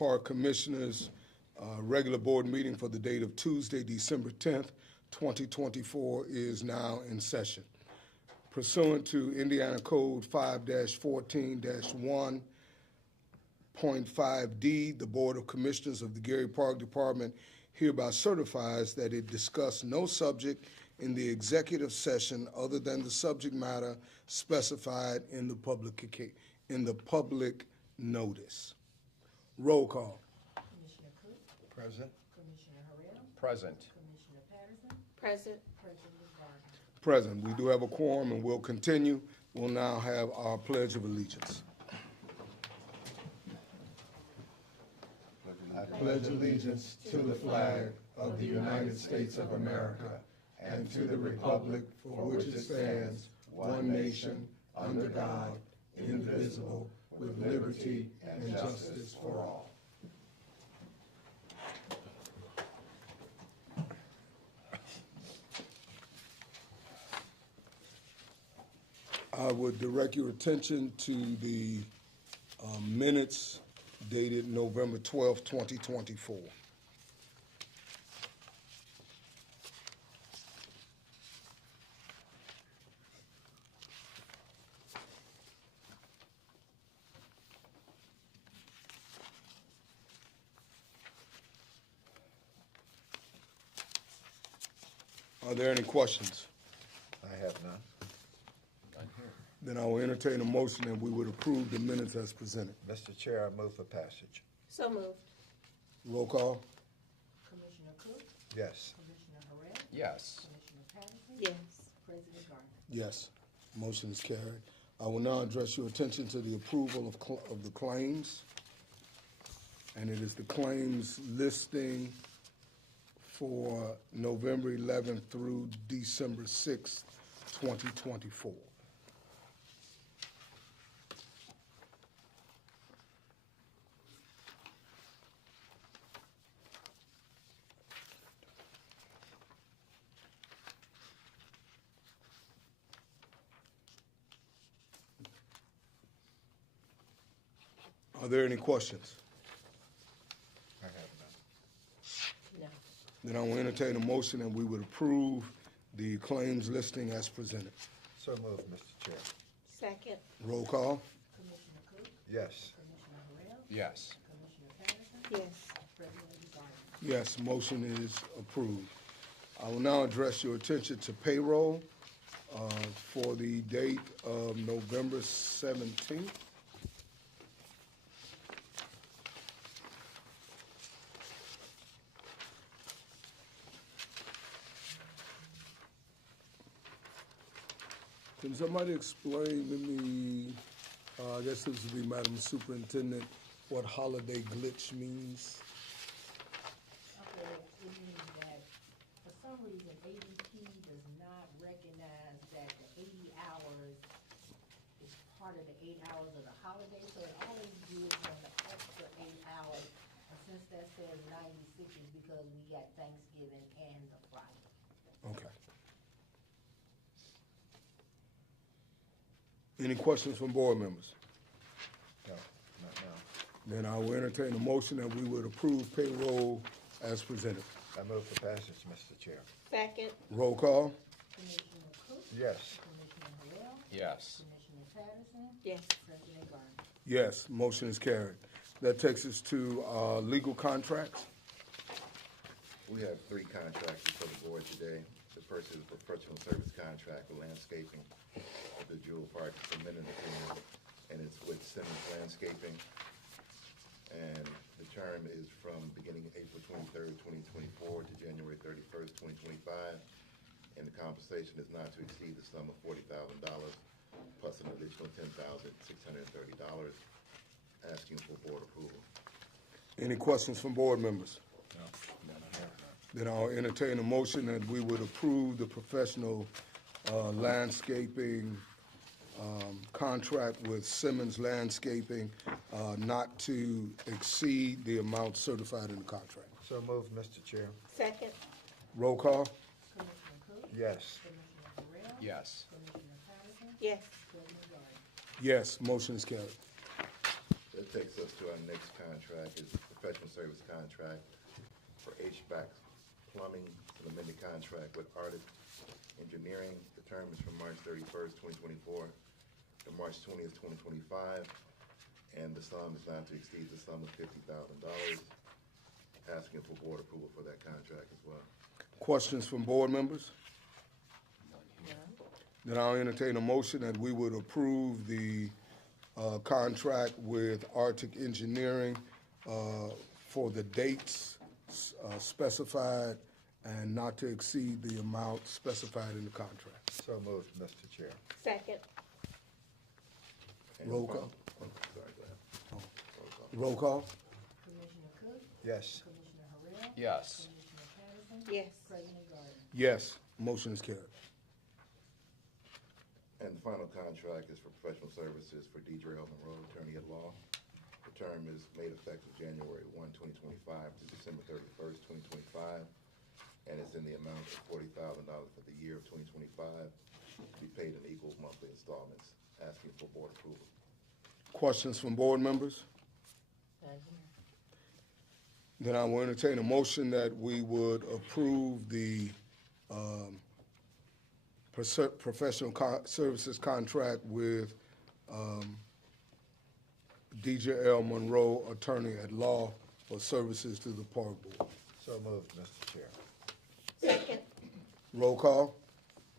Park Commissioners regular board meeting for the date of Tuesday, December 10th, 2024 is now in session. Pursuant to Indiana Code 5-14-1.5D, the Board of Commissioners of the Geary Park Department hereby certifies that it discussed no subject in the executive session other than the subject matter specified in the public notice. Roll call. Commissioner Cook? Present. Commissioner Harrell? Present. Commissioner Patterson? Present. President Gardner? Present. We do have a quorum and we'll continue. We'll now have our Pledge of Allegiance. I pledge allegiance to the flag of the United States of America and to the republic for which it stands, one nation, under God, indivisible, with liberty and justice for all. I would direct your attention to the minutes dated November 12th, 2024. Are there any questions? I have none. None here. Then I will entertain a motion that we would approve the minutes as presented. Mr. Chair, I move for passage. So moved. Roll call. Commissioner Cook? Yes. Commissioner Harrell? Yes. Commissioner Patterson? Yes. President Gardner? Yes. Motion is carried. I will now address your attention to the approval of the claims. And it is the claims listing for November 11th through December 6th, 2024. Are there any questions? I have none. No. Then I will entertain a motion that we would approve the claims listing as presented. So moved, Mr. Chair. Second. Roll call. Commissioner Cook? Yes. Commissioner Harrell? Yes. Commissioner Patterson? Yes. President Gardner? Yes, motion is approved. I will now address your attention to payroll for the date of November 17th. Can somebody explain to me, I guess this would be Madam Superintendent, what holiday glitch means? Okay, it means that for some reason ADP does not recognize that the 80 hours is part of the 8 hours of the holiday, so it always gives them the extra 8 hours. And since that says 96 is because we got Thanksgiving and the Friday. Okay. Any questions from board members? No, not now. Then I will entertain a motion that we would approve payroll as presented. I move for passage, Mr. Chair. Second. Roll call. Commissioner Cook? Yes. Commissioner Harrell? Yes. Commissioner Patterson? Yes. President Gardner? Yes, motion is carried. That takes us to legal contracts. We have 3 contracts before the board today. The first is a professional service contract for landscaping of the Jewel Park. It's a minute opinion, and it's with Simmons Landscaping. And the term is from beginning April 23rd, 2024 to January 31st, 2025. And the compensation is not to exceed the sum of $40,000 plus an additional $10,630. Asking for board approval. Any questions from board members? No, none I have. Then I'll entertain a motion that we would approve the professional landscaping contract with Simmons Landscaping not to exceed the amount certified in the contract. So moved, Mr. Chair. Second. Roll call. Commissioner Cook? Yes. Commissioner Harrell? Yes. Commissioner Patterson? Yes. President Gardner? Yes, motion is carried. That takes us to our next contract, is the professional service contract for HVAC plumbing, it's an amended contract with Arctic Engineering. The term is from March 31st, 2024 to March 20th, 2025, and the sum is not to exceed the sum of $50,000. Asking for board approval for that contract as well. Questions from board members? Then I'll entertain a motion that we would approve the contract with Arctic Engineering for the dates specified and not to exceed the amount specified in the contract. So moved, Mr. Chair. Second. And Roll final- call. oh, sorry, go ahead. Roll call? Commissioner Cook? Yes. Commissioner Harrell? Yes. Commissioner Patterson? Yes. President Gardner? Yes, motion is carried. And the final contract is for professional services for Deidre Monroe, attorney at law. The term is made effective January 1, 2025 to December 31st, 2025, and it's in the amount of $40,000 for the year of 2025 to be paid in equal monthly installments. Asking for board approval. Questions from board members? Then I will entertain a motion that we would approve the professional services contract with DJ L. Monroe, attorney at law, for services to the park board. So moved, Mr. Chair. Second. Roll call?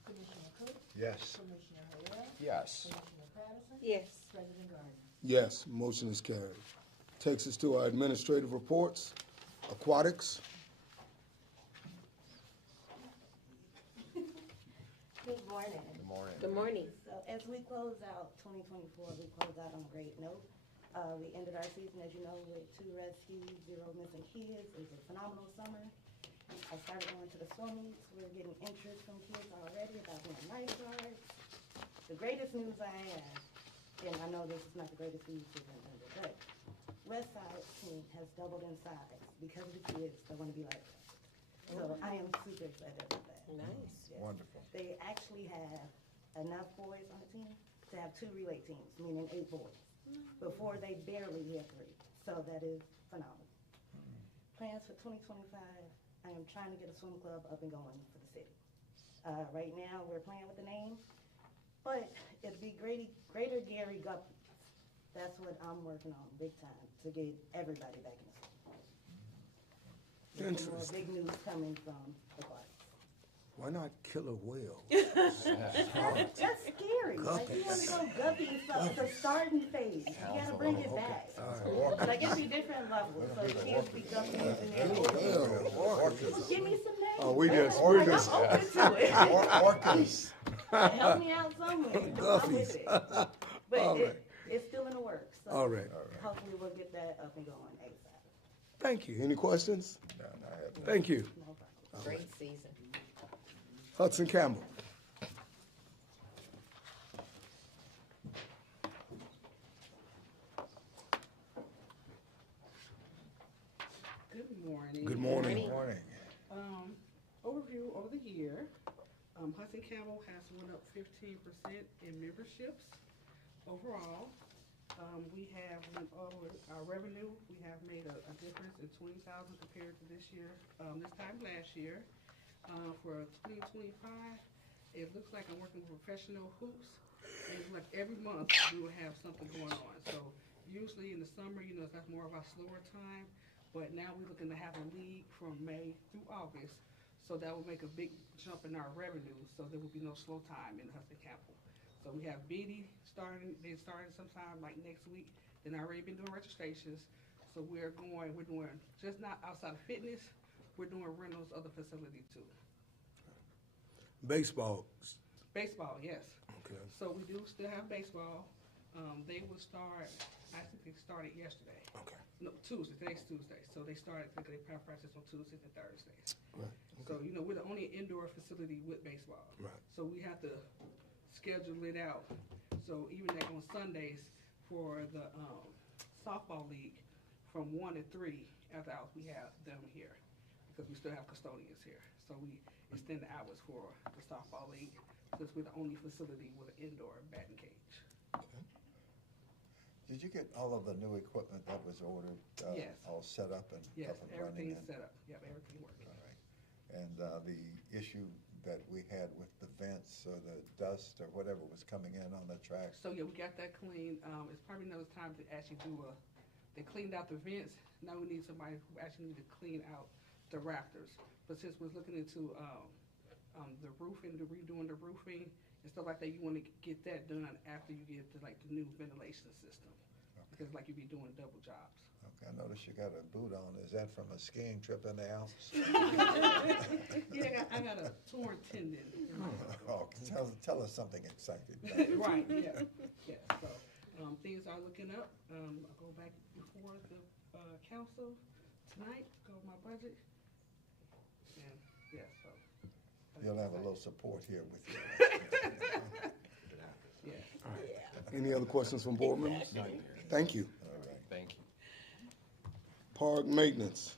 Commissioner Cook? Yes. Commissioner Harrell? Yes. Commissioner Patterson? Yes. President Gardner? Yes, motion is carried. Takes us to our administrative reports. Aquatics. Good morning. Good morning. Good morning. So as we close out 2024, we close out on a great note. We ended our season, as you know, with 2 rescues, 0 missing kids. It was a phenomenal summer. I started going to the swim meets. We're getting interest from kids already about being lifeguards. The greatest news I have, and I know this is not the greatest news season ever, but West Side team has doubled in size because of the kids that want to be lifeguards. So I am super excited about that. Nice. Yes. Wonderful. They actually have enough boys on the team to have 2 relay teams, meaning 8 boys. Before they barely had 3. So that is phenomenal. Plans for 2025, I am trying to get a swim club up and going for the city. Right now, we're playing with the name, but it'd be Greater Gary Guppies. That's what I'm working on big time, to get everybody back in the swim. There's some more Interesting. big news coming from aquatics. Why not killer whale? That's scary. Like, you want to go guppy, so it's a starting phase. You gotta bring it back. Like, it's be different levels, so the kids be guppies and then, give me some names. Oh, we just- Like, I'm open to it. Orcas. Help me out somewhere. I'm with it. All But right. it's still in the works, so. All right. Hopefully we'll get that up and going ASAP. Thank you. Any questions? No, I have none. Thank you. No problem. Great season. Hudson Campbell. Good morning. Good morning. Good morning. Overview over the year, Hudson Campbell has went up 15% in memberships overall. We have went over our revenue. We have made a difference in 20,000 compared to this year, this time last year. For 2025, it looks like I'm working with professional hoops. And it's like every month we will have something going on. So usually in the summer, that's more of our slower time. But now we're looking to have a league from May through August. So that will make a big jump in our revenue. So there will be no slow time in Hudson Capital. So we have BD starting, they started sometime like next week. Then I already been doing registrations. So we're doing just not outside of fitness, we're doing rentals of the facility too. Baseball. Baseball, yes. Okay. So we do still have baseball. They will start, I think they started yesterday. Okay. No, Tuesday, today's Tuesday. So they started, I think they practice on Tuesdays and Thursdays. Right. So, we're the only indoor facility with baseball. Right. So we have to schedule it out. So even like on Sundays for the softball league, from 1 to 3 after hours, we have them here because we still have custodians here. So we extend the hours for the softball league since we're the only facility with an indoor batting cage. Did you get all of the new equipment that was ordered? Yes. All set up and Yes, up and running? everything's set up. Yep, everything working. All right. And the issue that we had with the vents or the dust or whatever was coming in on the tracks? So, yeah, we got that cleaned. It's probably another time to actually do they cleaned out the vents. Now we need somebody who actually need to clean out the rafters. But since we're looking into the roofing, redoing the roofing and stuff like that, you want to get that done after you get the new ventilation system. Because like you be doing double jobs. Okay, I noticed you got a boot on. Is that from a skiing trip in the Alps? Yeah, I got a torn tendon. In my Oh, tell us something exciting. Right, yeah, yeah, so, things are looking up, I'll go back before the, council tonight, go over my budget, and, yeah, so. You'll have a little support here with you. Yeah, Any other questions from board members? Thank you. All right. Thank you. Park maintenance.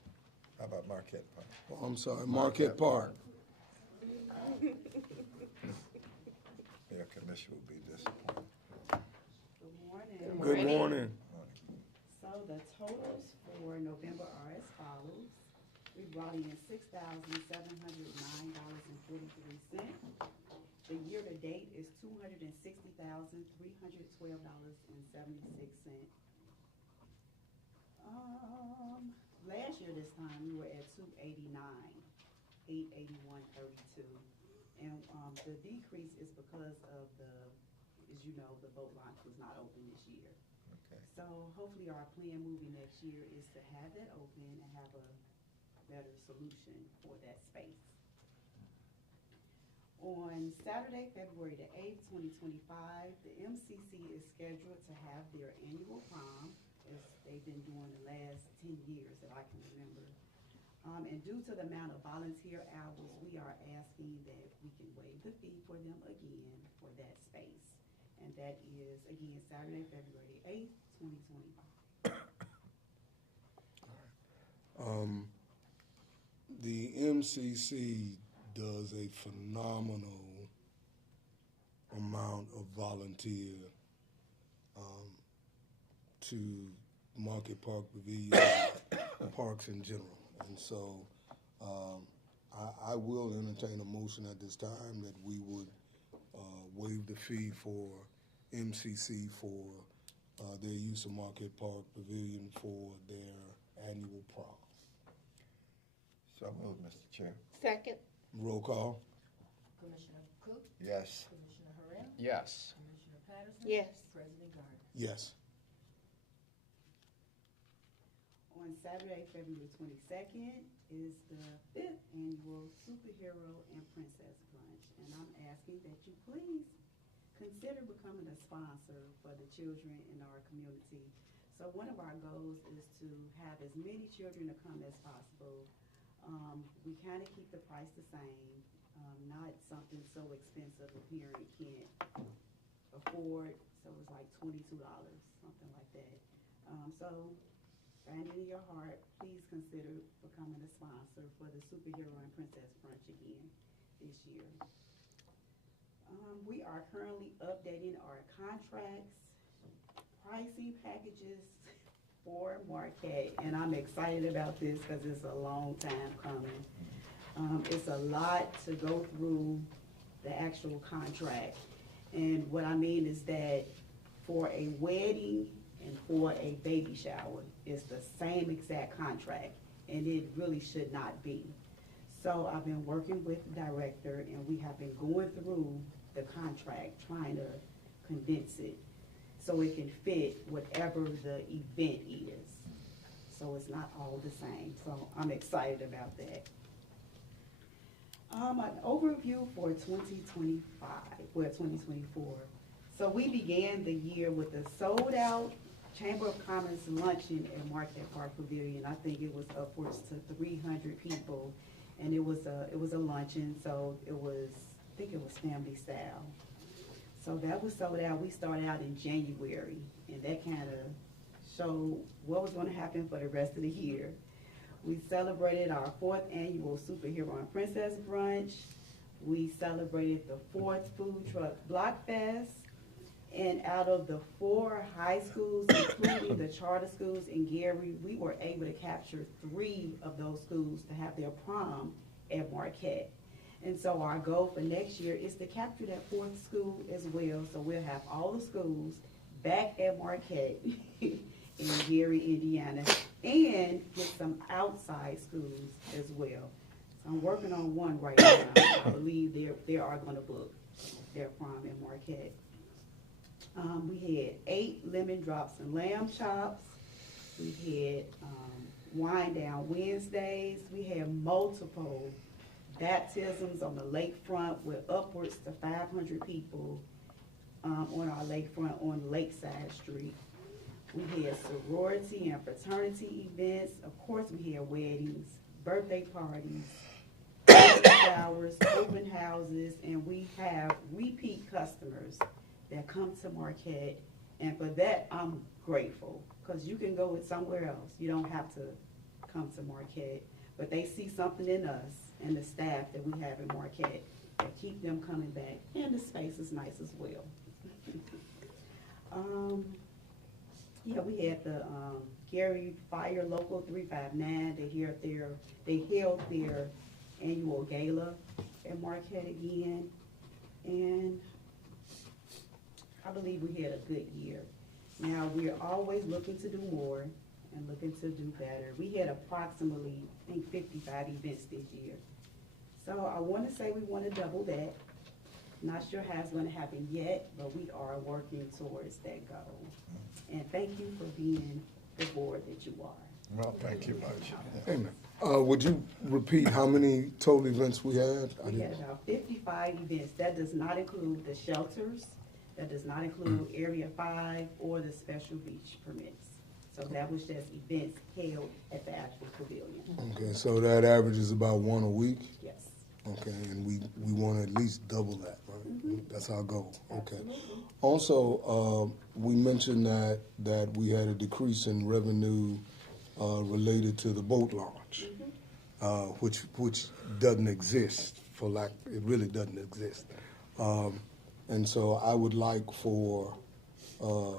How about Marquette Park? Oh, I'm sorry, Marquette Park. Their commission will be disappointed. Good morning. Good morning. So the totals for November are as follows. We brought in $6,709.43. The year-to-date is $260,312.76. Last year this time, we were at $289,881.32. And, the decrease is because of as you know, the boat launch was not open this year. Okay. So hopefully our plan moving next year is to have that open and have a better solution for that space. On Saturday, February the 8th, 2025, the MCC is scheduled to have their annual prom, as they've been doing the last 10 years that I can remember. And due to the amount of volunteer hours, we are asking that we can waive the fee for them again for that space. And that is, again, Saturday, February 8th, 2025. The MCC does a phenomenal amount of volunteer to Market Park Pavilion, parks in general. And so I will entertain a motion at this time that we would waive the fee for MCC for their use of Market Park Pavilion for their annual prom. So moved, Mr. Chair. Second. Roll call. Commissioner Cook? Yes. Commissioner Harrell? Yes. Commissioner Patterson? Yes. President Gardner? Yes. On Saturday, February 22nd, is the 5th annual Superhero and Princess Brunch. And I'm asking that you please consider becoming a sponsor for the children in our community. So one of our goals is to have as many children to come as possible. We kind of keep the price the same, not something so expensive a parent can't afford. So it's like $22, something like that. So find it in your heart, please consider becoming a sponsor for the Superhero and Princess Brunch again this year. We are currently updating our contracts, pricing packages for Marquette, and I'm excited about this because it's a long time coming. It's a lot to go through the actual contract. And what I mean is that for a wedding and for a baby shower, it's the same exact contract, and it really should not be. So I've been working with the director, and we have been going through the contract, trying to condense it so it can fit whatever the event is. So it's not all the same. So I'm excited about that. An overview for 2024. So we began the year with a sold out Chamber of Commerce luncheon at Marquette Park Pavilion. I think it was upwards to 300 people, and it was a luncheon. So I think it was family style. So that was sold out. We started out in January, and that kind of showed what was going to happen for the rest of the year. We celebrated our 4th annual Superhero and Princess Brunch. We celebrated the 4th Food Truck Block Fest. And out of the 4 high schools, including the charter schools in Gary, we were able to capture 3 of those schools to have their prom at Marquette. And so our goal for next year is to capture that 4th school as well. So we'll have all the schools back at Marquette in Gary, Indiana, and get some outside schools as well. So I'm working on one right now. I believe they are gonna book their prom in Marquette. We had 8 lemon drops and lamb chops. We had wine down Wednesdays. We had multiple baptisms on the lakefront with upwards to 500 people on our lakefront on Lakeside Street. We had sorority and fraternity events. Of course, we had weddings, birthday parties, baby showers, open houses, and we have repeat customers that come to Marquette. And for that, I'm grateful, because you can go with somewhere else. You don't have to come to Marquette. But they see something in us and the staff that we have in Marquette that keep them coming back. And the space is nice as well. Yeah, we had the Gary Fire Local 359. They held their annual gala at Marquette again. And I believe we had a good year. Now, we're always looking to do more and looking to do better. We had approximately, I think, 55 events this year. So I want to say we want to double that. Not sure how it's going to happen yet, but we are working towards that goal. And thank you for being the board that you are. Well, thank you much. Amen. Would you repeat how many total events we had? We had about 55 events. That does not include the shelters. That does not include Area 5 or the special beach permits. So that was just events held at the actual pavilion. Okay, so that averages about 1 a week? Yes. Okay, and we want to at least double that, right? That's our goal, okay. Absolutely. Also, we mentioned that we had a decrease in revenue related to the boat launch, which doesn't exist, it really doesn't exist. And so I would like for a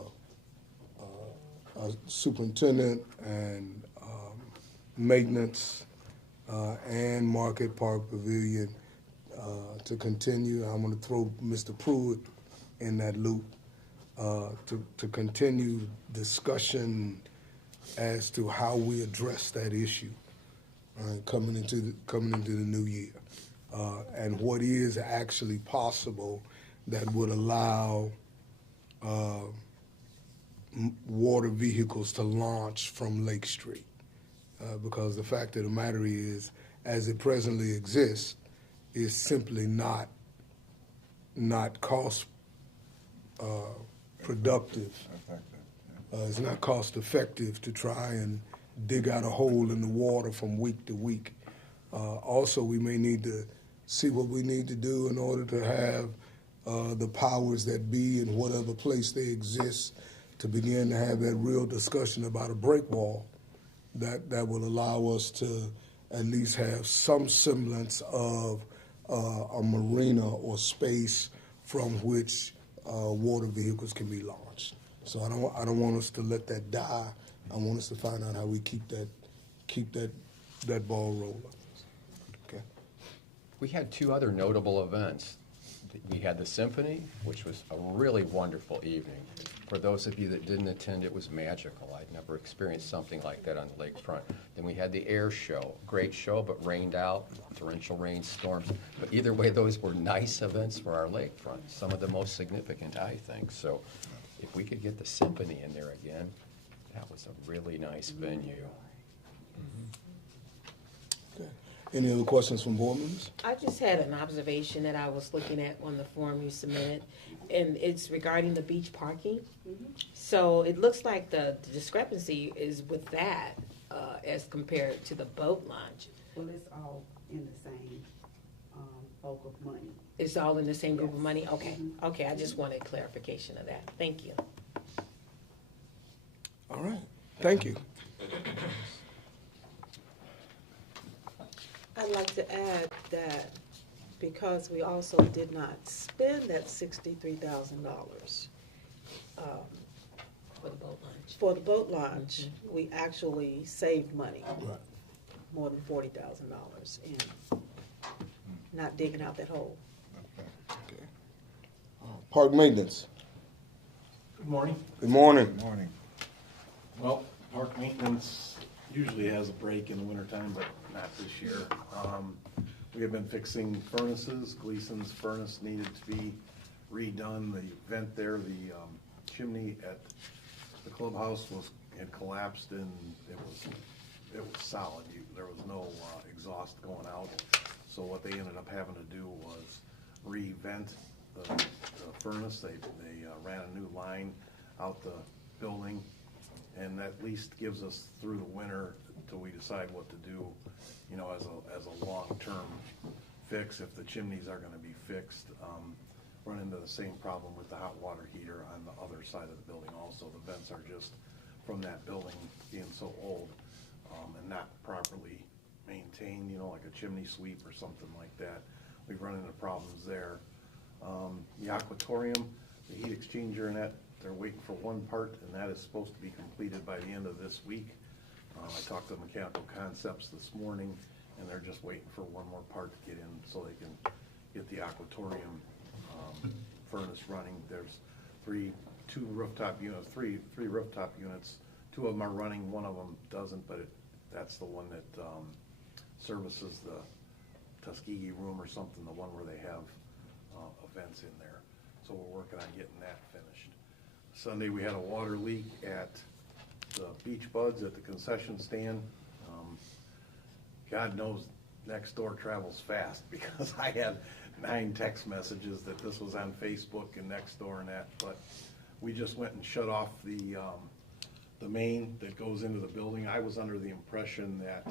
superintendent and maintenance and Market Park Pavilion to continue. I'm going to throw Mr. Pruitt in that loop to continue discussion as to how we address that issue coming into the new year, and what is actually possible that would allow water vehicles to launch from Lake Street. Because the fact of the matter is, as it presently exists, is simply not cost productive. It's not cost effective to try and dig out a hole in the water from week to week. Also, we may need to see what we need to do in order to have the powers that be in whatever place they exist to begin to have that real discussion about a break wall that will allow us to at least have some semblance of a marina or space from which water vehicles can be launched. So I don't want us to let that die. I want us to find out how we keep that ball rolling. Okay. We had 2 other notable events. We had the symphony, which was a really wonderful evening. For those of you that didn't attend, it was magical. I'd never experienced something like that on the lakefront. Then we had the air show, great show, but rained out, torrential rainstorms. But either way, those were nice events for our lakefront, some of the most significant, I think. So if we could get the symphony in there again, that was a really nice venue. Okay. Any other questions from board members? I just had an observation that I was looking at on the form you submitted, and it's regarding the beach parking. So it looks like the discrepancy is with that as compared to the boat launch. Well, it's all in the same bulk of money. It's all in the same group of money? Okay, Mhm. okay, I just wanted clarification of that. Thank you. All right. Thank you. I'd like to add that because we also did not spend that $63,000 For the boat launch. For the boat launch, we actually saved money, Right. more than $40,000 in not digging out that hole. Park maintenance. Good morning. Good morning. Good morning. Well, park maintenance usually has a break in the wintertime, but not this year. We have been fixing furnaces. Gleason's furnace needed to be redone. The vent there, the chimney at the clubhouse had collapsed and it was solid. There was no exhaust going out. So what they ended up having to do was re-vent the furnace. They ran a new line out the building, and that at least gives us through the winter till we decide what to do, you know, as a long-term fix. If the chimneys are gonna be fixed, run into the same problem with the hot water heater on the other side of the building also. The vents are just from that building being so old, and not properly maintained, you know, like a chimney sweep or something like that. We've run into problems there. The aquatorium, the heat exchanger in that, they're waiting for one part, and that is supposed to be completed by the end of this week. I talked to Mechanical Concepts this morning, and they're just waiting for one more part to get in so they can get the aquatorium furnace running. There's three rooftop units. Two of them are running, one of them doesn't, but that's the one that services the Tuskegee room or something, the one where they have events in there. So we're working on getting that finished. Sunday, we had a water leak at the Beach Buds at the concession stand. God knows next door travels fast, because I had 9 text messages that this was on Facebook and next door and that, but we just went and shut off the main that goes into the building. I was under the impression that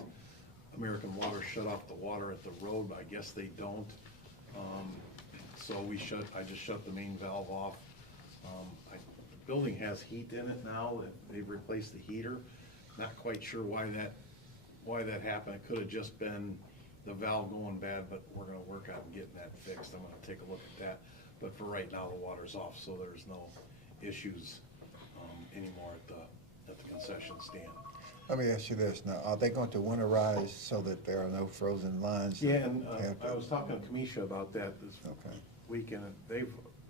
American Water shut off the water at the road, but I guess they don't. So I just shut the main valve off. The building has heat in it now. They've replaced the heater. Not quite sure why that happened. It could have just been the valve going bad, but we're gonna work on getting that fixed. I'm gonna take a look at that. But for right now, the water's off, so there's no issues anymore at the concession stand. Let me ask you this now, are they going to winterize so that there are no frozen lines? Yeah, and I was talking to Kamisha about that this Okay. weekend.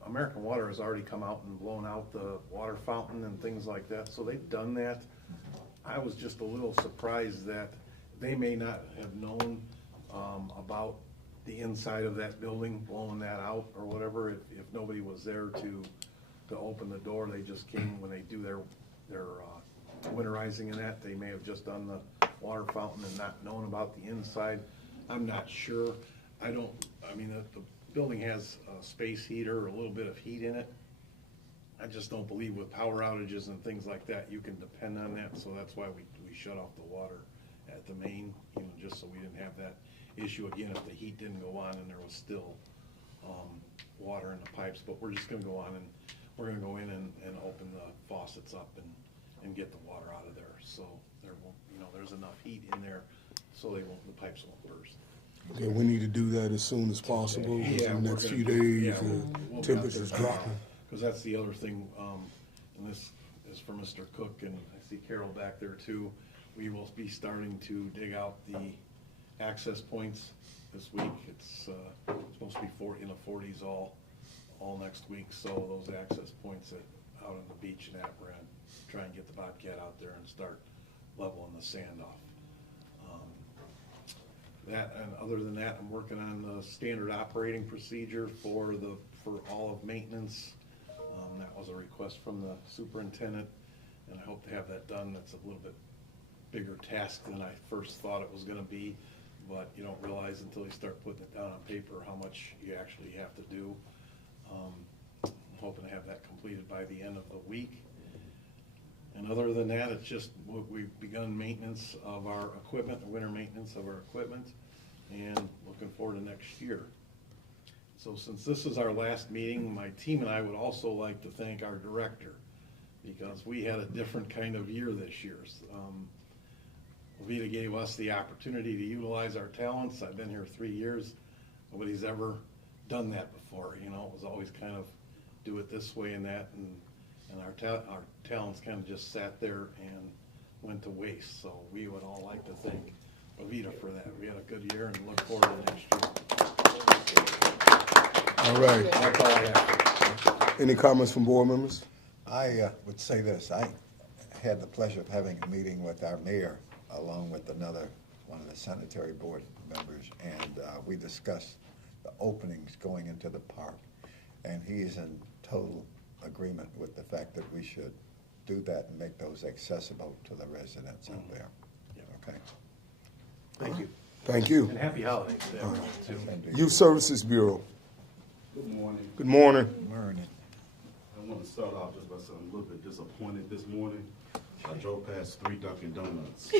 American Water has already come out and blown out the water fountain and things like that, so they've done that. I was just a little surprised that they may not have known about the inside of that building, blowing that out or whatever. If nobody was there to open the door, they just came when they do their winterizing and that, they may have just done the water fountain and not known about the inside. I'm not sure. The building has a space heater, a little bit of heat in it. I just don't believe with power outages and things like that, you can depend on that, so that's why we shut off the water at the main, just so we didn't have that issue again if the heat didn't go on and there was still water in the pipes. But we're just gonna go on and we're gonna go in and open the faucets up and get the water out of there, so there won't, there's enough heat in there so the pipes won't burst. Okay, we need to do that as soon as possible, 'cause Yeah, in the we're next gonna few do- days, yeah, the we'll be out temperature's there dropping. Because that's the other thing, and this is for Mr. Cook, and I see Carol back there too. We will be starting to dig out the access points this week. It's supposed to be in the 40s all next week, so those access points out on the beach and that, we're gonna try and get the Bobcat out there and start leveling the sand off. That, and other than that, I'm working on the standard operating procedure for all of maintenance. That was a request from the superintendent, and I hope to have that done. That's a little bit bigger task than I first thought it was gonna be, but you don't realize until you start putting it down on paper how much you actually have to do. I'm hoping to have that completed by the end of the week. And other than that, it's just, we've begun maintenance of our equipment, the winter maintenance of our equipment, and looking forward to next year. So since this is our last meeting, my team and I would also like to thank our director, because we had a different kind of year this year. Levita gave us the opportunity to utilize our talents. I've been here 3 years. Nobody's ever done that before, it was always kind of do it this way and that, and and our talents kind of just sat there and went to waste. So we would all like to thank Avita for that. We had a good year and look forward to next year. All right. That's all I have. Any comments from board members? I would say this, I had the pleasure of having a meeting with our mayor, along with one of the sanitary board members, and we discussed the openings going into the park, and he is in total agreement with the fact that we should do that and make those accessible to the residents out there. Okay? Thank you. Thank you. And happy holidays to everyone, too. Youth Services Bureau. Good morning. Good morning. Morning. I want to start off just by saying I'm a little bit disappointed this morning. I drove past 3 Dunkin' Donuts,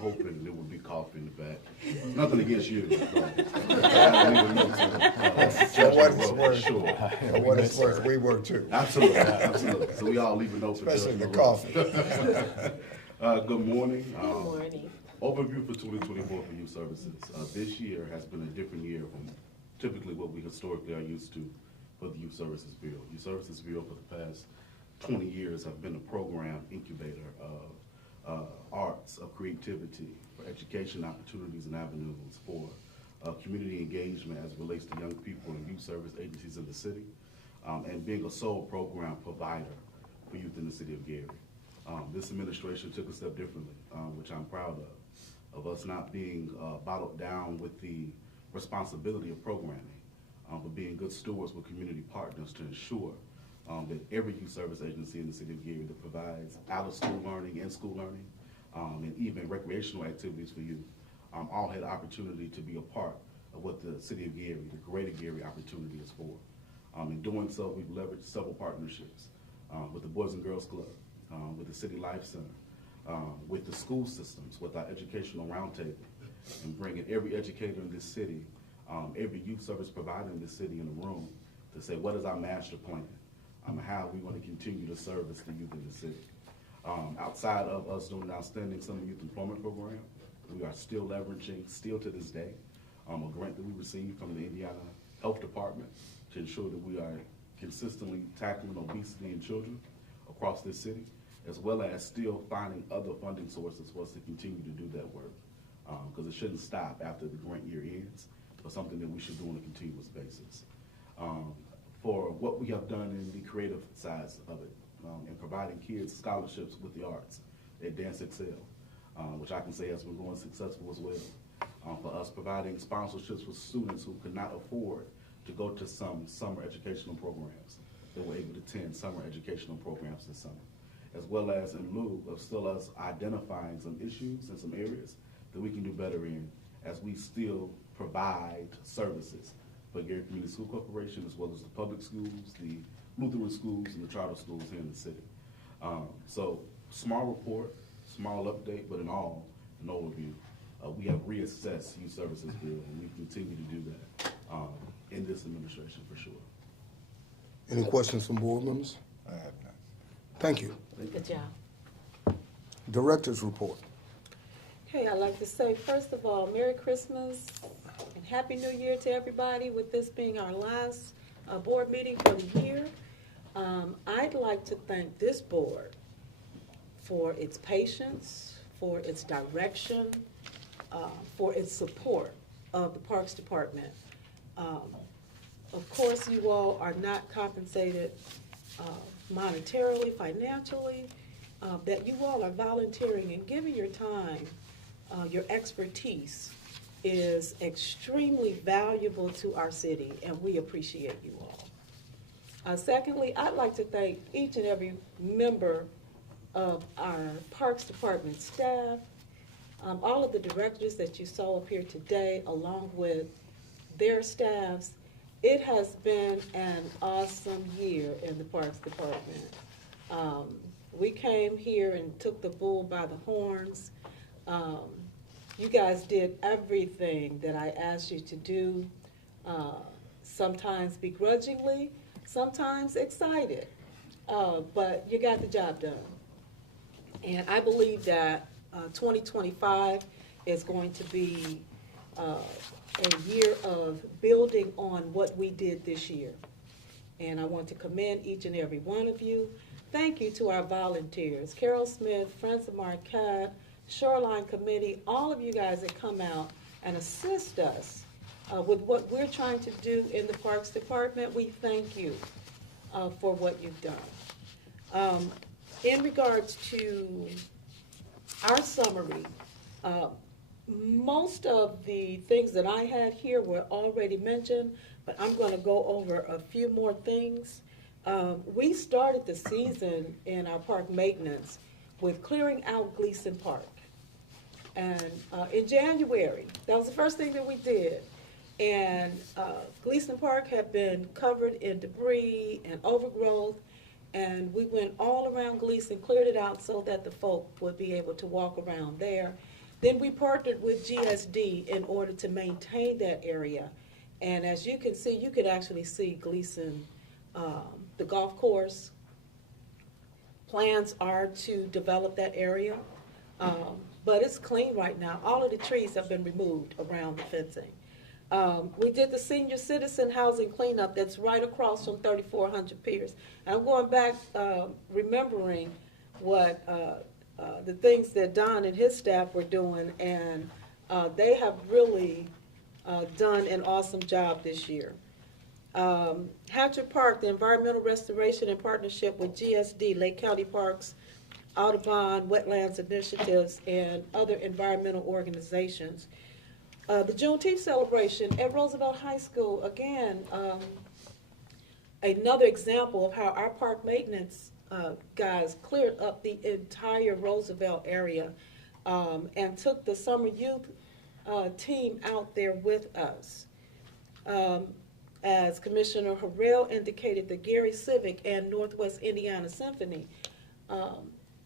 hoping there would be coffee in the back. Nothing against you. For what it's worth, Sure. for what it's worth, we were too. Absolutely, absolutely. So we all leave a note for Especially Judge the Monroe. coffee. Good morning. Good morning. Overview for 2024 for youth services. This year has been a different year from typically what we historically are used to for the Youth Services Bureau. Youth Services Bureau for the past 20 years have been a program incubator of arts, of creativity, for education opportunities and avenues, for community engagement as it relates to young people and youth service agencies in the city, and being a sole program provider for youth in the city of Gary. This administration took a step differently, which I'm proud of us not being bottled down with the responsibility of programming, but being good stewards with community partners to ensure that every youth service agency in the city of Gary that provides out-of-school learning and school learning, and even recreational activities for youth, all had the opportunity to be a part of what the city of Gary, the greater Gary opportunity is for. In doing so, we've leveraged several partnerships with the Boys and Girls Club, with the City Life Center, with the school systems, with our educational roundtable, and bringing every educator in this city, every youth service provider in this city in a room to say, what is our master plan? How we want to continue to service the youth in the city. Outside of us doing an outstanding summer youth employment program, we are still leveraging, still to this day, a grant that we received from the Indiana Health Department to ensure that we are consistently tackling obesity in children across this city, as well as still finding other funding sources for us to continue to do that work. Because it shouldn't stop after the grant year ends, but something that we should do on a continuous basis. For what we have done in the creative sides of it, and providing kids scholarships with the arts at Dance Excel, which I can say has been going successful as well. For us providing sponsorships for students who could not afford to go to some summer educational programs, they were able to attend summer educational programs this summer, as well as in lieu of still us identifying some issues in some areas that we can do better in as we still provide services for Gary Community School Corporation, as well as the public schools, the Lutheran schools, and the charter schools here in the city. So small report, small update, but in all, an overview. We have reassessed youth services bill, and we continue to do that in this administration for sure. Any questions from board members? I have none. Thank you. Good job. Director's report. Okay, I'd like to say, first of all, Merry Christmas and Happy New Year to everybody, with this being our last board meeting for the year. I'd like to thank this board for its patience, for its direction, for its support of the Parks Department. Of course, you all are not compensated monetarily, financially, that you all are volunteering and giving your time, your expertise is extremely valuable to our city, and we appreciate you all. Secondly, I'd like to thank each and every member of our Parks Department staff, all of the directors that you saw up here today, along with their staffs. It has been an awesome year in the Parks Department. We came here and took the bull by the horns. You guys did everything that I asked you to do, sometimes begrudgingly, sometimes excited, but you got the job done. And I believe that 2025 is going to be a year of building on what we did this year. And I want to commend each and every one of you thank you to our volunteers, Carol Smith, Friends of Marquette, Shoreline Committee, all of you guys that come out and assist us with what we're trying to do in the Parks Department. We thank you for what you've done. In regards to our summary, most of the things that I had here were already mentioned, but I'm going to go over a few more things. We started the season in our park maintenance with clearing out Gleason Park. And in January, that was the first thing that we did. And Gleason Park had been covered in debris and overgrowth, and we went all around Gleason, cleared it out so that the folk would be able to walk around there. Then we partnered with GSD in order to maintain that area. And as you can see, you could actually see Gleason, the golf course. Plans are to develop that area, but it's clean right now. All of the trees have been removed around the fencing. We did the senior citizen housing cleanup that's right across from 3400 Pierce. And I'm going back, remembering what the things that Don and his staff were doing, and they have really done an awesome job this year. Hatcher Park, the environmental restoration in partnership with GSD, Lake County Parks, Audubon, Wetlands Initiatives, and other environmental organizations. The Juneteenth celebration at Roosevelt High School, again, another example of how our park maintenance guys cleared up the entire Roosevelt area and took the summer youth team out there with us. As Commissioner Harrell indicated, the Gary Civic and Northwest Indiana Symphony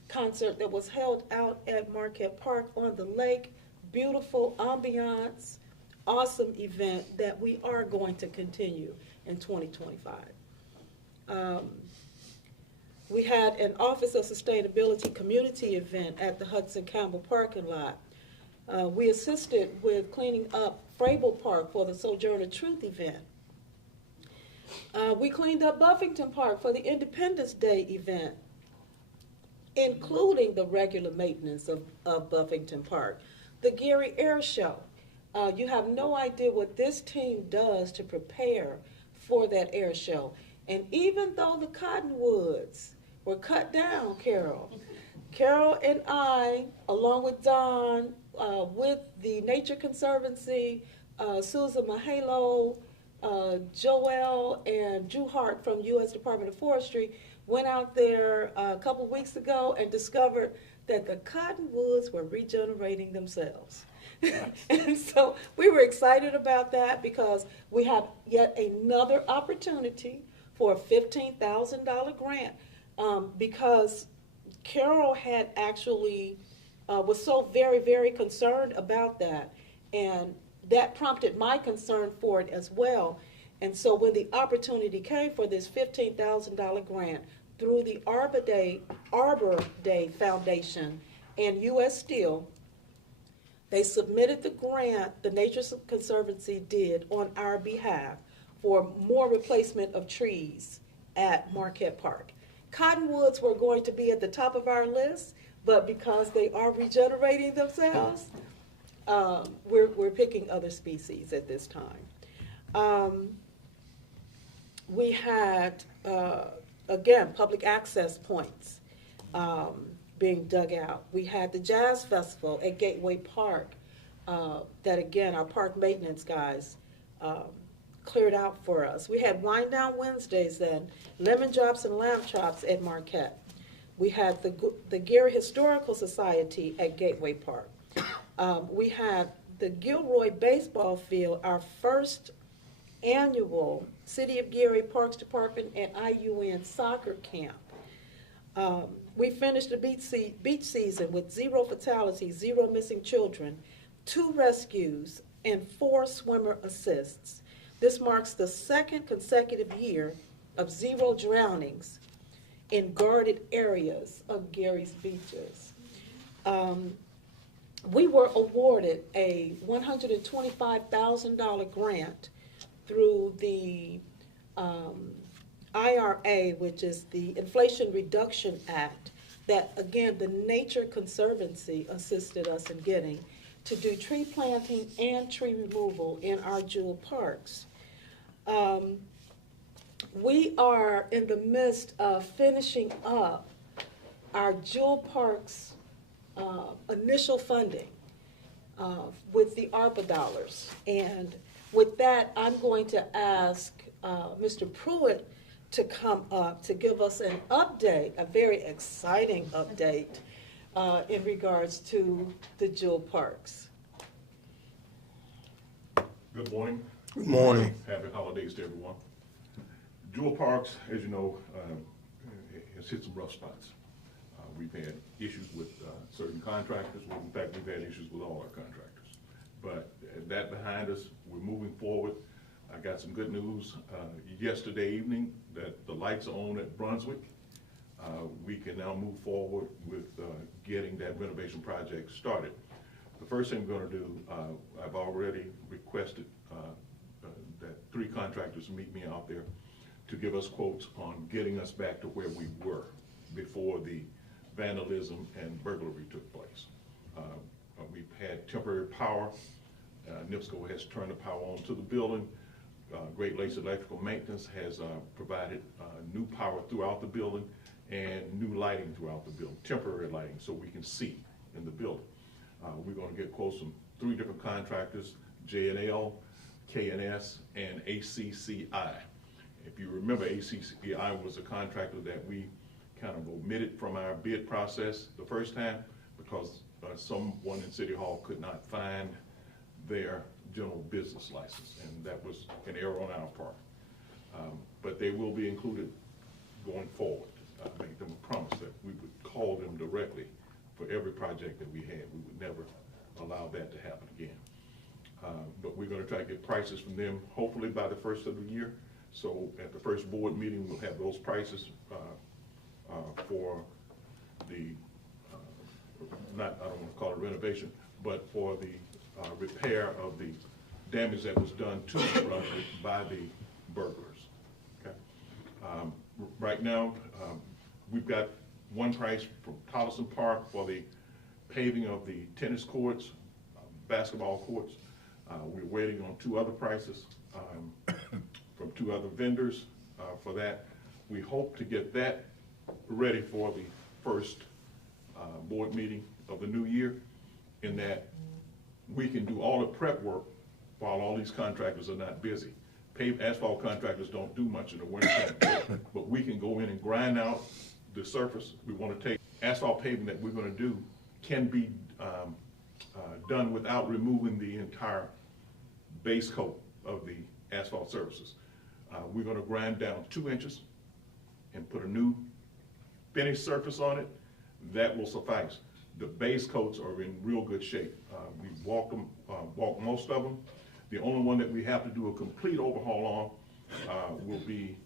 concert that was held out at Marquette Park on the lake. Beautiful ambiance, awesome event that we are going to continue in 2025. We had an Office of Sustainability community event at the Hudson Campbell parking lot. We assisted with cleaning up Frable Park for the Sojourner Truth event. We cleaned up Buffington Park for the Independence Day event, including the regular maintenance of Buffington Park. The Gary Air Show. You have no idea what this team does to prepare for that air show. And even though the cottonwoods were cut down, Carol and I, along with Don, with the Nature Conservancy, Susan Mahalo, Joel, and Drew Hart from U.S. Department of Forestry, went out there a couple weeks ago and discovered that the cottonwoods were regenerating themselves. And so we were excited about that because we have yet another opportunity for a $15,000 grant because Carol had actually was so very, very concerned about that, and that prompted my concern for it as well. And so when the opportunity came for this $15,000 grant through the Arbor Day Foundation and U.S. Steel, they submitted the grant the Nature Conservancy did on our behalf for more replacement of trees at Marquette Park. Cottonwoods were going to be at the top of our list, but because they are regenerating themselves, we're picking other species at this time. We had, again, public access points being dug out. We had the Jazz Festival at Gateway Park that, again, our park maintenance guys cleared out for us. We had Wind Down Wednesdays then, Lemon Drops and Lamb Chops at Marquette. We had the Gary Historical Society at Gateway Park. We had the Gilroy Baseball Field, our first annual City of Gary Parks Department and IUN soccer camp. We finished the beach season with 0 fatalities, 0 missing children, 2 rescues, and 4 swimmer assists. This marks the 2nd consecutive year of 0 drownings in guarded areas of Gary's beaches. We were awarded a $125,000 grant through the IRA, which is the Inflation Reduction Act, that, again, the Nature Conservancy assisted us in getting to do tree planting and tree removal in our jewel parks. We are in the midst of finishing up our jewel parks initial funding with the ARPA dollars. And with that, I'm going to ask Mr. Pruitt to come up to give us an update, a very exciting update in regards to the jewel parks. Good morning. Good morning. Happy holidays to everyone. Jewel Parks, as you know, has hit some rough spots. We've had issues with certain contractors. Well, in fact, we've had issues with all our contractors. But that behind us, we're moving forward. I got some good news yesterday evening that the lights are on at Brunswick. We can now move forward with getting that renovation project started. The first thing we're going to do, I've already requested that 3 contractors meet me out there to give us quotes on getting us back to where we were before the vandalism and burglary took place. We've had temporary power. NIPSCO has turned the power on to the building. Great Lakes Electrical Maintenance has provided new power throughout the building and new lighting throughout the building, temporary lighting, so we can see in the building. We're going to get quotes from 3 different contractors, J&L, K&S, and ACCI. If you remember, ACCI was a contractor that we kind of omitted from our bid process the first time because someone in City Hall could not find their general business license, and that was an error on our part. But they will be included going forward. I made them a promise that we would call them directly for every project that we had. We would never allow that to happen again. But we're going to try to get prices from them hopefully by the first of the year. So at the first board meeting, we'll have those prices for the, I don't want to call it renovation, but for the repair of the damage that was done to the Brunswick by the burglars. Okay. Right now, we've got one price from Tolleson Park for the paving of the tennis courts, basketball courts. We're waiting on 2 other prices from 2 other vendors for that. We hope to get that ready for the first board meeting of the new year, in that we can do all the prep work while all these contractors are not busy. Asphalt contractors don't do much in the winter time, but we can go in and grind out the surface. We want to take asphalt paving that we're going to do can be done without removing the entire base coat of the asphalt surfaces. We're going to grind down 2 inches and put a new finished surface on it. That will suffice. The base coats are in real good shape. We've walked most of them. The only one that we have to do a complete overhaul on will be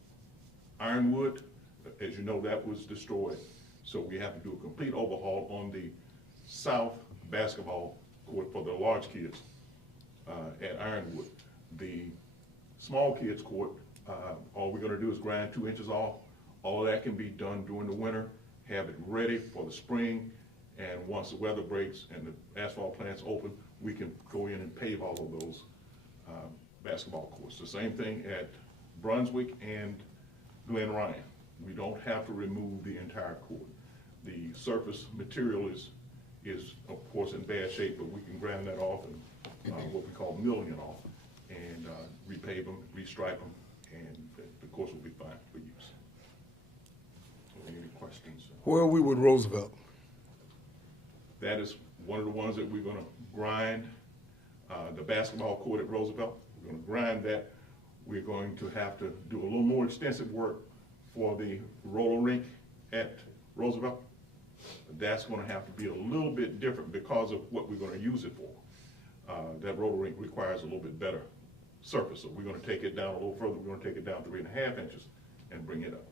Ironwood. As you know, that was destroyed. So we have to do a complete overhaul on the south basketball court for the large kids at Ironwood. The small kids court, all we're going to do is grind 2 inches off. All of that can be done during the winter, have it ready for the spring, and once the weather breaks and the asphalt plant's open, we can go in and pave all of those basketball courts. The same thing at Brunswick and Glen Ryan. We don't have to remove the entire court. The surface material is of course in bad shape, but we can grind that off and what we call milling it off, and repave them, restripe them, and the course will be fine for use. Any questions? Where are we with Roosevelt? That is one of the ones that we're going to grind. The basketball court at Roosevelt, we're going to grind that. We're going to have to do a little more extensive work for the roller rink at Roosevelt. That's going to have to be a little bit different because of what we're going to use it for. That roller rink requires a little bit better surface, so we're going to take it down a little further. We're going to take it down 3.5 inches and bring it up.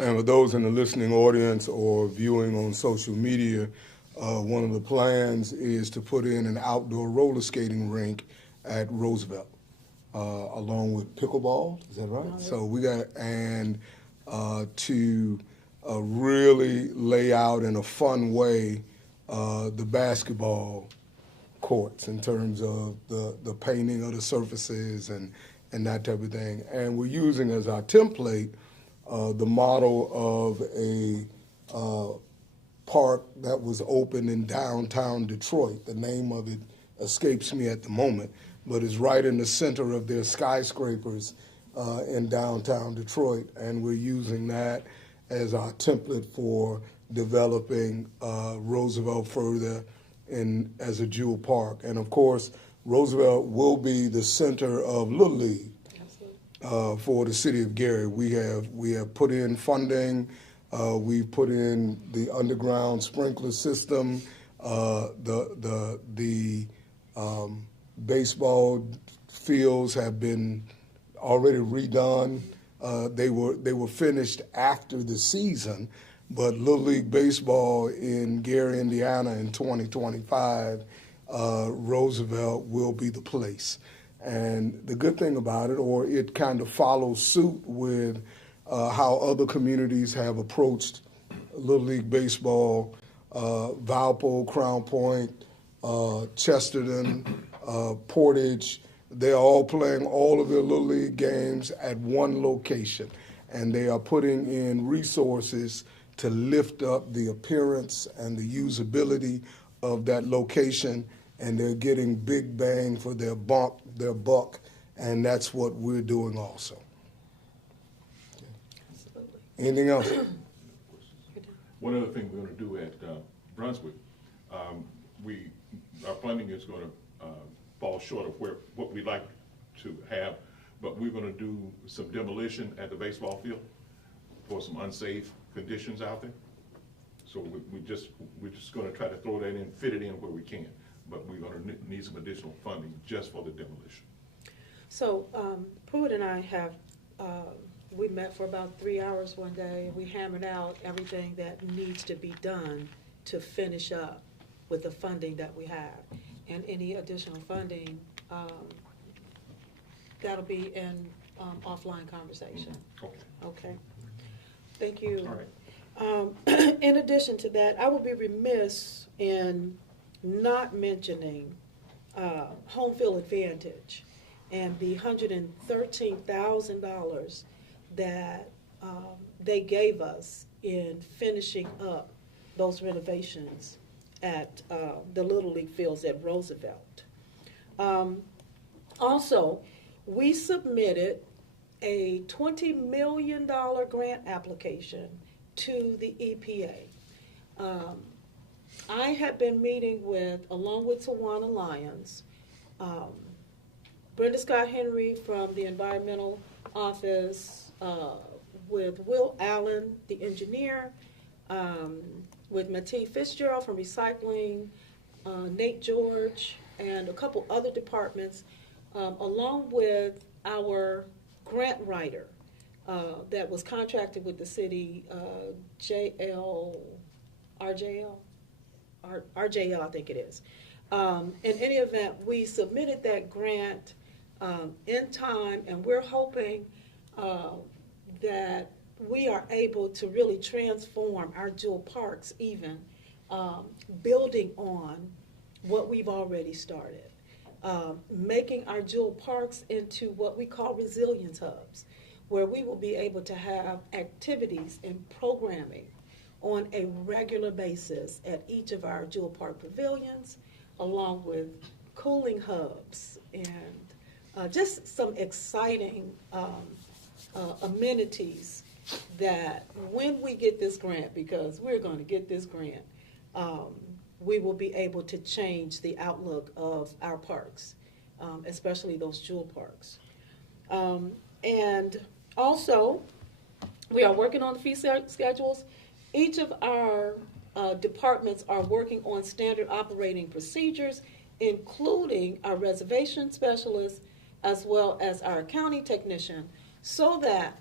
And for those in the listening audience or viewing on social media, one of the plans is to put in an outdoor roller skating rink at Roosevelt. along with pickleball, is that right? So we got, and to really lay out in a fun way the basketball courts in terms of the painting of the surfaces and that type of thing. And we're using as our template the model of a park that was opened in downtown Detroit. The name of it escapes me at the moment, but it's right in the center of their skyscrapers in downtown Detroit. And we're using that as our template for developing Roosevelt further as a jewel park. And of course, Roosevelt will be the center of Little League for the city of Gary. We have put in funding. We've put in the underground sprinkler system. The baseball fields have been already redone. They were finished after the season, but Little League Baseball in Gary, Indiana in 2025, Roosevelt will be the place. And the good thing about it, or it kind of follows suit with how other communities have approached Little League Baseball, Valpo, Crown Point, Chesterton, Portage. They're all playing all of their Little League games at one location, and they are putting in resources to lift up the appearance and the usability of that location, and they're getting big bang for their buck, and that's what we're doing also. Absolutely. Anything else? One other thing we're gonna do at Brunswick, our funding is gonna fall short of what we'd like to have, but we're gonna do some demolition at the baseball field for some unsafe conditions out there. So we're just gonna try to throw that in, fit it in where we can, but we're gonna need some additional funding just for the demolition. So Pruitt and I have, we met for about 3 hours one day. We hammered out everything that needs to be done to finish up with the funding that we have. And any additional funding, that'll be in offline conversation. Okay. Okay. Thank you. All right. In addition to that, I would be remiss in not mentioning Home Field Advantage and the $113,000 that they gave us in finishing up those renovations at the Little League fields at Roosevelt. Also, we submitted a $20 million grant application to the EPA. I have been meeting with, along with Tawana Lyons, Brenda Scott Henry from the Environmental Office, with Will Allen, the engineer, with Matee Fitzgerald from Recycling, Nate George, and a couple other departments, along with our grant writer that was contracted with the city, RJL, I think it is. In any event, we submitted that grant in time, and we're hoping that we are able to really transform our jewel parks even, building on what we've already started. Making our jewel parks into what we call resilience hubs, where we will be able to have activities and programming on a regular basis at each of our jewel park pavilions, along with cooling hubs and just some exciting amenities that when we get this grant, because we're going to get this grant, we will be able to change the outlook of our parks, especially those jewel parks. And also, we are working on the fee schedules. Each of our departments are working on standard operating procedures, including our reservation specialist as well as our accounting technician, so that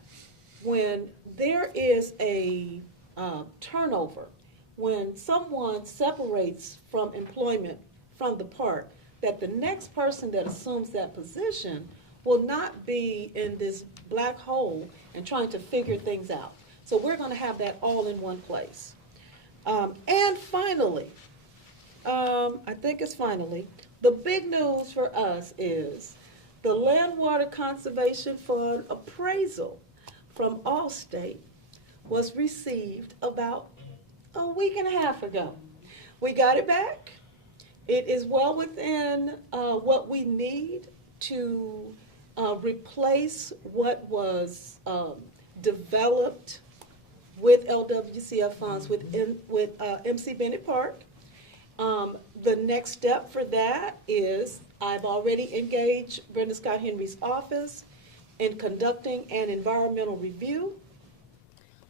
when there is a turnover, when someone separates from employment from the park, that the next person that assumes that position will not be in this black hole and trying to figure things out. So we're going to have that all in one place. And finally, I think it's finally, the big news for us is the Land Water Conservation Fund appraisal from Allstate was received about a week and a half ago. We got it back. It is well within what we need to replace what was developed with LWCF funds with MC Bennett Park. The next step for that is I've already engaged Brenda Scott Henry's office in conducting an environmental review.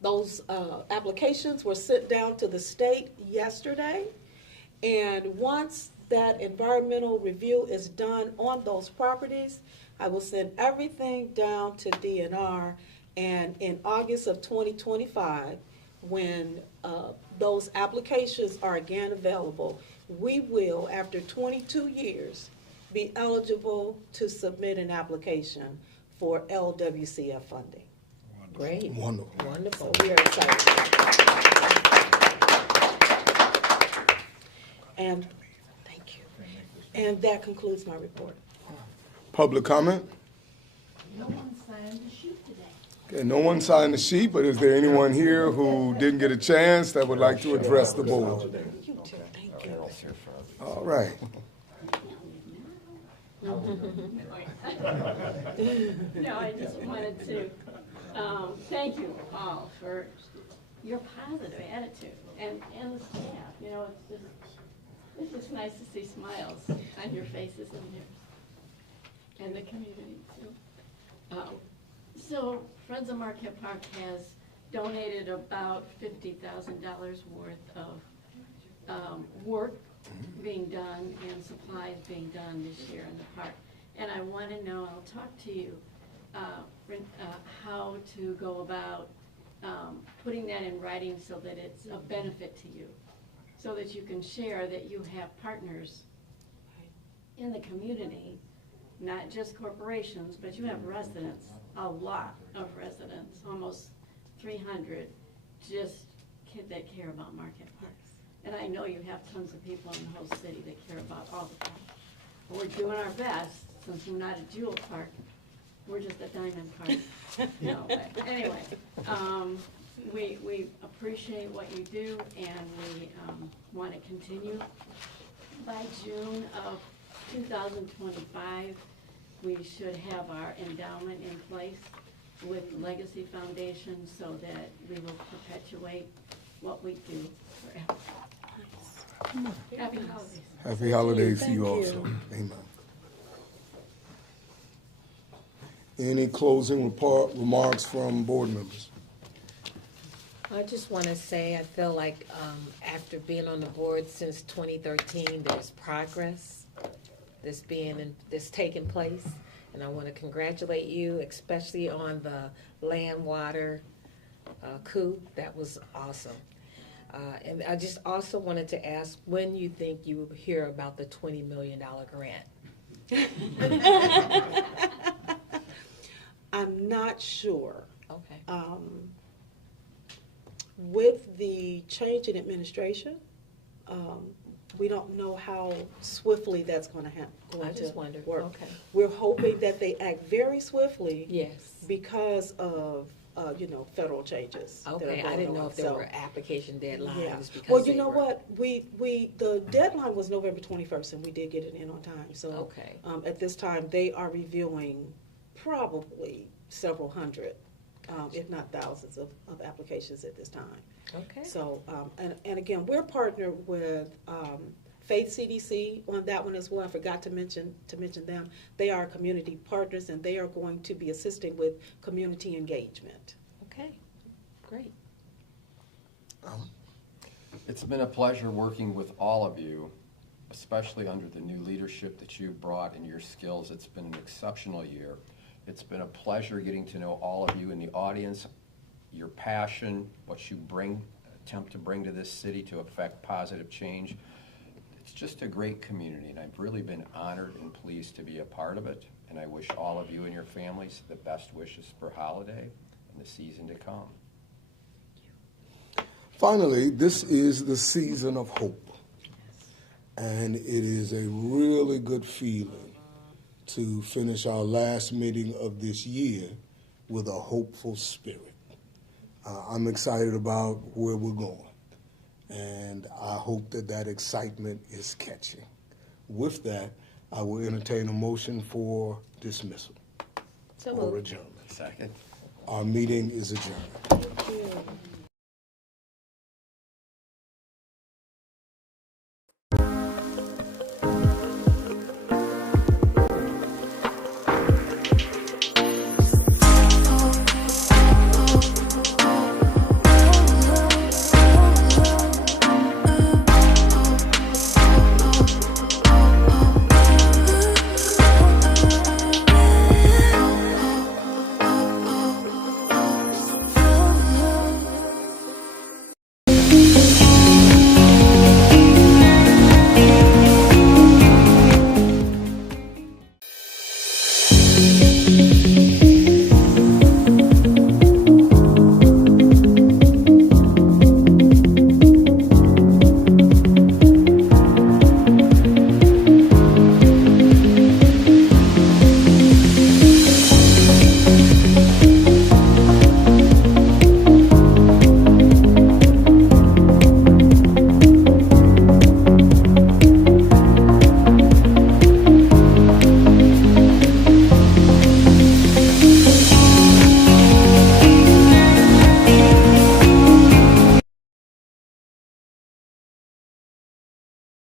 Those applications were sent down to the state yesterday, and once that environmental review is done on those properties, I will send everything down to DNR, and in August of 2025, when those applications are again available, we will, after 22 years, be eligible to submit an application for LWCF funding. Great. Wonderful. Wonderful. So we are excited. And, thank you. And that concludes my report. Public comment? No one signed the sheet today. Okay, no one signed the sheet, but is there anyone here who didn't get a chance that would like to address the board? You too, thank you. All right. No, I just wanted to thank you all for your positive attitude and the staff. You know, it's just nice to see smiles on your faces and yours, and the community too. So Friends of Marquette Park has donated about $50,000 worth of work being done and supplies being done this year in the park. And I want to know, I'll talk to you, how to go about putting that in writing so that it's a benefit to you, so that you can share that you have partners in the community, not just corporations, but you have residents, a lot of residents, almost 300, just that care about Marquette Park. And I know you have tons of people in the whole city that care about all the parks. We're doing our best, since we're not a jewel park, we're just a diamond park. No, but anyway, we appreciate what you do, and we want to continue. By June of 2025, we should have our endowment in place with Legacy Foundation so that we will perpetuate what we do forever. Happy holidays. Happy holidays to Thank you you. also. Amen. Any closing remarks from board members? I just want to say, I feel like after being on the board since 2013, there's progress that's taking place. And I want to congratulate you, especially on the land water coup. That was awesome. And I just also wanted to ask when you think you will hear about the $20 million grant. I'm not sure. Okay. With the change in administration, we don't know how swiftly that's going I just wondered. work. Okay. We're hoping that they act very swiftly Yes. because of federal changes. that are Okay, I going didn't know on. if there So, were application deadlines yeah. because Well, you they know were- what? The deadline was November 21st, and we did get it in on time. So Okay. at this time, they are reviewing probably several hundred, if not thousands of applications at this time. Okay. So, and again, we're partnered with Faith CDC on that one as well. I forgot to mention them. They are community partners, and they are going to be assisting with community engagement. Okay, great. It's been a pleasure working with all of you, especially under the new leadership that you've brought and your skills. It's been an exceptional year. It's been a pleasure getting to know all of you in the audience, your passion, what you attempt to bring to this city to affect positive change. It's just a great community, and I've really been honored and pleased to be a part of it. And I wish all of you and your families the best wishes for holiday and the season to come. Finally, this is the season of hope. And it is a really good feeling to finish our last meeting of this year with a hopeful spirit. I'm excited about where we're going, and I hope that that excitement is catching. With that, I will entertain a motion for dismissal So or moved. adjournment. Second. Our meeting is adjourned. Thank you.